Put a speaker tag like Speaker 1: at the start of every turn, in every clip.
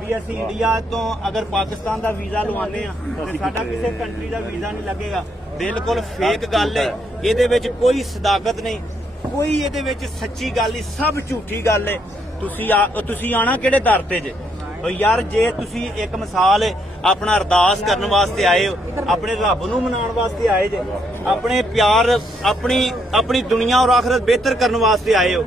Speaker 1: ਵੀ ਅਸੀਂ ਇੰਡੀਆ ਤੋਂ ਅਗਰ ਪਾਕਿਸਤਾਨ ਦਾ ਵੀਜ਼ਾ ਲਵਾਉਂਦੇ ਆ ਤੇ ਸਾਡਾ ਕਿਸੇ ਕੰਟਰੀ ਦਾ ਵੀਜ਼ਾ ਨਹੀਂ ਲੱਗੇਗਾ ਬਿਲਕੁਲ ਫੇਕ ਗੱਲ ਹੈ ਇਹਦੇ ਵਿੱਚ ਕੋਈ ਸਦਾਕਤ ਨਹੀਂ ਕੋਈ ਇਹਦੇ ਵਿੱਚ ਸੱਚੀ ਗੱਲ ਨਹੀਂ ਸਭ ਝੂਠੀ ਗੱਲ ਹੈ ਤੁਸੀਂ ਤੁਸੀਂ ਆਣਾ ਕਿਹੜੇ ਦਰ ਤੇ ਜੇ ਯਾਰ ਜੇ ਤੁਸੀਂ ਇੱਕ ਮਿਸਾਲ ਆਪਣਾ ਅਰਦਾਸ ਕਰਨ ਵਾਸਤੇ ਆਏ ਹੋ ਆਪਣੇ ਰੱਬ ਨੂੰ ਮਨਾਉਣ ਵਾਸਤੇ ਆਏ ਜੇ ਆਪਣੇ ਪਿਆਰ ਆਪਣੀ ਆਪਣੀ ਦੁਨੀਆ ਔਰ ਆਖਰਤ ਬਿਹਤਰ ਕਰਨ ਵਾਸਤੇ ਆਏ ਹੋ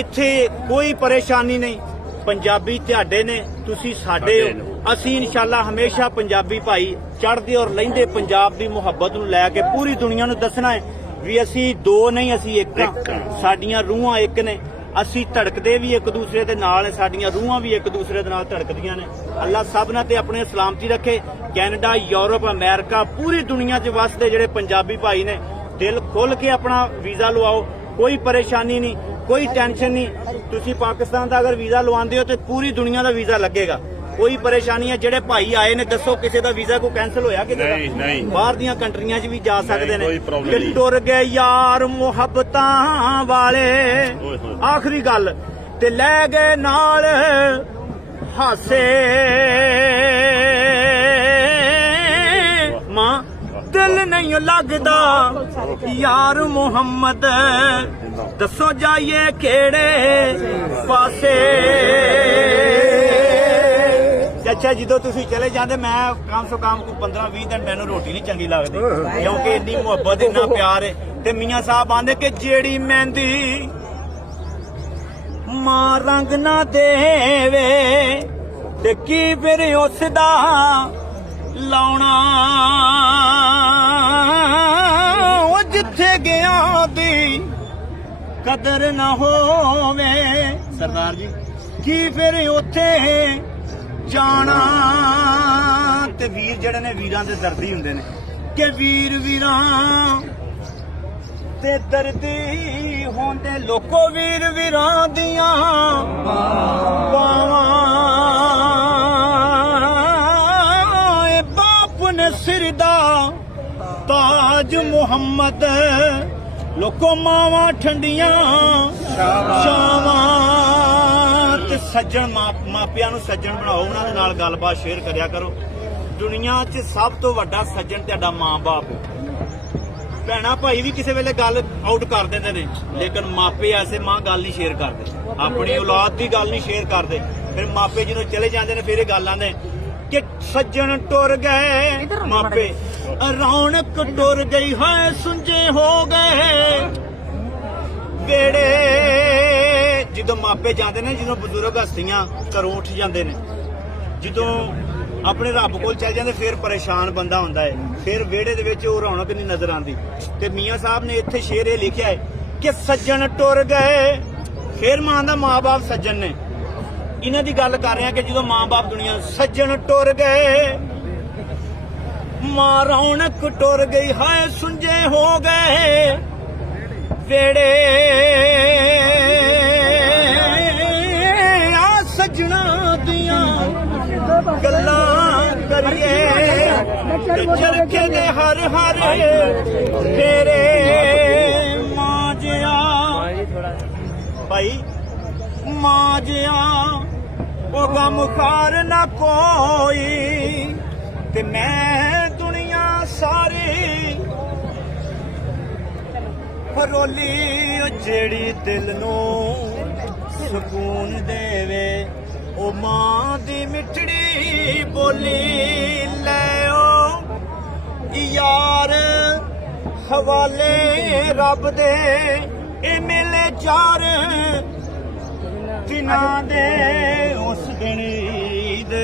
Speaker 1: ਇੱਥੇ ਕੋਈ ਪਰੇਸ਼ਾਨੀ ਨਹੀਂ ਪੰਜਾਬੀ ਤੁਹਾਡੇ ਨੇ ਤੁਸੀਂ ਸਾਡੇ ਹੋ ਅਸੀਂ ਇਨਸ਼ਾਅੱਲਾ ਹਮੇਸ਼ਾ ਪੰਜਾਬੀ ਭਾਈ ਚੜ੍ਹਦੇ ਔਰ ਲੈਂਦੇ ਪੰਜਾਬ ਦੀ ਮੁਹੱਬਤ ਨੂੰ ਲੈ ਕੇ ਪੂਰੀ ਦੁਨੀਆ ਨੂੰ ਦੱਸਣਾ ਹੈ ਵੀ ਅਸੀਂ ਦੋ ਨਹੀਂ ਅਸੀਂ ਇੱਕ ਹਾਂ ਸਾਡੀਆਂ ਰੂਹਾਂ ਇੱਕ ਨੇ ਅਸੀਂ ਧੜਕਦੇ ਵੀ ਇੱਕ ਦੂਸਰੇ ਦੇ ਨਾਲ ਹੈ ਸਾਡੀਆਂ ਰੂਹਾਂ ਵੀ ਇੱਕ ਦੂਸਰੇ ਦੇ ਨਾਲ ਧੜਕਦੀਆਂ ਨੇ ਅੱਲਾ ਸਭ ਨਾਲ ਤੇ ਆਪਣੇ ਸਲਾਮਤੀ ਰੱਖੇ ਕੈਨੇਡਾ ਯੂਰਪ ਅਮਰੀਕਾ ਪੂਰੀ ਦੁਨੀਆ 'ਚ ਵਸਦੇ ਜਿਹੜੇ ਪੰਜਾਬੀ ਭਾਈ ਨੇ ਦਿਲ ਖੋਲ ਕੇ ਆਪਣਾ ਵੀਜ਼ਾ ਲਵਾਓ ਕੋਈ ਪਰੇਸ਼ਾਨੀ ਨਹੀਂ ਕੋਈ ਟੈਨਸ਼ਨ ਨਹੀਂ ਤੁਸੀਂ ਪਾਕਿਸਤਾਨ ਦਾ ਅਗਰ ਵੀਜ਼ਾ ਲਵਾਉਂਦੇ ਹੋ ਤੇ ਪੂਰੀ ਦੁਨੀਆ ਦਾ ਵੀਜ਼ਾ ਲੱਗੇਗਾ ਕੋਈ ਪਰੇਸ਼ਾਨੀ ਹੈ ਜਿਹੜੇ ਭਾਈ ਆਏ ਨੇ ਦੱਸੋ ਕਿਸੇ ਦਾ ਵੀਜ਼ਾ ਕੋ ਕੈਨਸਲ ਹੋਇਆ ਕਿ ਨਹੀਂ ਨਹੀਂ ਬਾਹਰ ਦੀਆਂ ਕੰਟਰੀਆਂ 'ਚ ਵੀ ਜਾ ਸਕਦੇ
Speaker 2: ਨੇ ਕਿ
Speaker 1: ਟੁਰ ਗਏ ਯਾਰ ਮੁਹੱਬਤਾਂ ਵਾਲੇ ਆਖਰੀ ਗੱਲ ਤੇ ਲੈ ਗਏ ਨਾਲ ਹਾਸੇ ਦਿਲ ਨਹੀਂ ਲੱਗਦਾ ਯਾਰ ਮੁਹੰਮਦ ਦੱਸੋ ਜਾਈਏ ਕਿਹੜੇ ਪਾਸੇ ਅੱਛਾ ਜਦੋਂ ਤੁਸੀਂ ਚਲੇ ਜਾਂਦੇ ਮੈਂ ਕੰਮ ਸੋ ਕੰਮ ਕੋ 15 20 ਦਿਨ ਮੈਨੂੰ ਰੋਟੀ ਨਹੀਂ ਚੰਗੀ ਲੱਗਦੀ ਕਿਉਂਕਿ ਇੰਨੀ ਮੁਹੱਬਤ ਇੰਨਾ ਪਿਆਰ ਹੈ ਤੇ ਮੀਆਂ ਸਾਹਿਬ ਆਂਦੇ ਕਿ ਜਿਹੜੀ ਮਹਿੰਦੀ ਮਾਂ ਰੰਗ ਨਾ ਦੇਵੇ ਤੇ ਕੀ ਫਿਰ ਉਸ ਦਾ ਲਾਉਣਾ ਜਿੱਥੇ ਗਿਆ ਦੀ ਕਦਰ ਨਾ ਹੋਵੇ ਸਰਦਾਰ ਜੀ ਕੀ ਫਿਰ ਉੱਥੇ ਜਾਣਾ ਤੇ ਵੀਰ ਜਿਹੜੇ ਨੇ ਵੀਰਾਂ ਦੇ ਦਰਦੀ ਹੁੰਦੇ ਨੇ ਕਿ ਵੀਰ ਵੀਰਾਂ ਤੇ ਦਰਦੀ ਹੁੰਦੇ ਲੋਕੋ ਵੀਰ ਵੀਰਾਂ ਦੀਆਂ ਬਾਵਾਂ ਅੱਜ ਮੁਹੰਮਦ ਲੋਕੋ ਮਾਵਾ ਠੰਡੀਆਂ ਸ਼ਾਵਾਂ ਤੇ ਸੱਜਣ ਮਾਪਿਆਂ ਨੂੰ ਸੱਜਣ ਬਣਾਓ ਉਹਨਾਂ ਦੇ ਨਾਲ ਗੱਲਬਾਤ ਸ਼ੇਅਰ ਕਰਿਆ ਕਰੋ ਦੁਨੀਆ 'ਚ ਸਭ ਤੋਂ ਵੱਡਾ ਸੱਜਣ ਤੁਹਾਡਾ ਮਾਂ-ਬਾਪ ਭੈਣਾ ਭਾਈ ਵੀ ਕਿਸੇ ਵੇਲੇ ਗੱਲ ਆਊਟ ਕਰ ਦਿੰਦੇ ਨੇ ਲੇਕਿਨ ਮਾਪੇ ਐਸੇ ਮਾਂ ਗੱਲ ਨਹੀਂ ਸ਼ੇਅਰ ਕਰਦੇ ਆਪਣੀ ਔਲਾਦ ਦੀ ਗੱਲ ਨਹੀਂ ਸ਼ੇਅਰ ਕਰਦੇ ਫਿਰ ਮਾਪੇ ਜਦੋਂ ਚਲੇ ਜਾਂਦੇ ਨੇ ਫਿਰ ਇਹ ਗੱਲ ਨੇ ਕਿ ਸੱਜਣ ਟੁਰ ਗਏ ਮਾਪੇ ਰੌਣਕ ਟੁਰ ਗਈ ਹੈ ਸੁੰਝੇ ਹੋ ਗਏ ਬੇੜੇ ਜਦੋਂ ਮਾਪੇ ਜਾਂਦੇ ਨੇ ਜਦੋਂ ਬਜ਼ੁਰਗ ਹਸਤੀਆਂ ਘਰੋਂ ਉੱਠ ਜਾਂਦੇ ਨੇ ਜਦੋਂ ਆਪਣੇ ਰੱਬ ਕੋਲ ਚੱਲ ਜਾਂਦੇ ਫਿਰ ਪਰੇਸ਼ਾਨ ਬੰਦਾ ਹੁੰਦਾ ਹੈ ਫਿਰ ਵਿਹੜੇ ਦੇ ਵਿੱਚ ਉਹ ਰੌਣਕ ਨਹੀਂ ਨਜ਼ਰ ਆਉਂਦੀ ਤੇ ਮੀਆਂ ਸਾਹਿਬ ਨੇ ਇੱਥੇ ਸ਼ੇਰ ਇਹ ਲਿਖਿਆ ਹੈ ਕਿ ਸੱਜਣ ਟੁਰ ਗਏ ਫਿਰ ਮਾਂ ਦਾ ਮਾਪੇ ਸੱਜਣ ਨੇ ਇਹਨਾਂ ਦੀ ਗੱਲ ਕਰ ਰਹੇ ਆ ਕਿ ਜਦੋਂ ਮਾਪੇ ਦੁਨੀਆ ਸੱਜਣ ਟੁਰ ਗਏ ਮਾਂ ਰੌਣਕ ਟੁਰ ਗਈ ਹਾਏ ਸੁੰਜੇ ਹੋ ਗਏ ਵੇੜੇ ਆ ਸਜਣਾ ਦੀਆਂ ਗੱਲਾਂ ਕਰੀਏ ਕੇ ਨੇ ਹਰ ਹਰ ਤੇਰੇ ਮਾਂ ਜਿਆ ਭਾਈ ਮਾਂ ਜਿਆ ਉਹ ਗਮ ਖਾਰ ਨਾ ਕੋਈ ਬੋਲੀ ਉਹ ਜਿਹੜੀ ਦਿਲ ਨੂੰ ਸਕੂਨ ਦੇਵੇ ਉਹ ਮਾਂ ਦੀ ਮਿੱਠੜੀ ਬੋਲੀ ਲੈਓ ਯਾਰ ਹਵਾਲੇ ਰੱਬ ਦੇ ਇਹ ਮਿਲੇ ਚਾਰ ਦਿਨਾਂ ਦੇ ਉਸ ਦਿਨ ਈਦ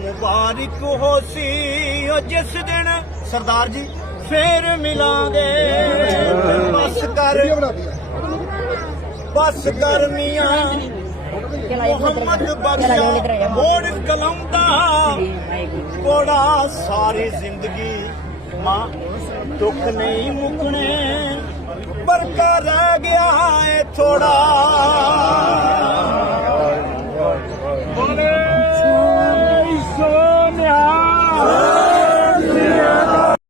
Speaker 1: ਮੁਬਾਰਕ ਹੋ ਸੀ ਉਹ ਜਿਸ ਦਿਨ ਸਰਦਾਰ ਜੀ ਫੇਰ ਮਿਲਾਂਗੇ ਕਰ ਬਸ ਕਰਨੀਆਂ ਮੁਹੰਮਦ ਬਖਸ਼ਾ ਮੋੜ ਕਲਾਉਂਦਾ ਕੋੜਾ ਸਾਰੀ ਜ਼ਿੰਦਗੀ ਮਾਂ ਦੁੱਖ ਨਹੀਂ ਮੁਕਣੇ ਪਰ ਕਰ ਗਿਆ ਏ ਥੋੜਾ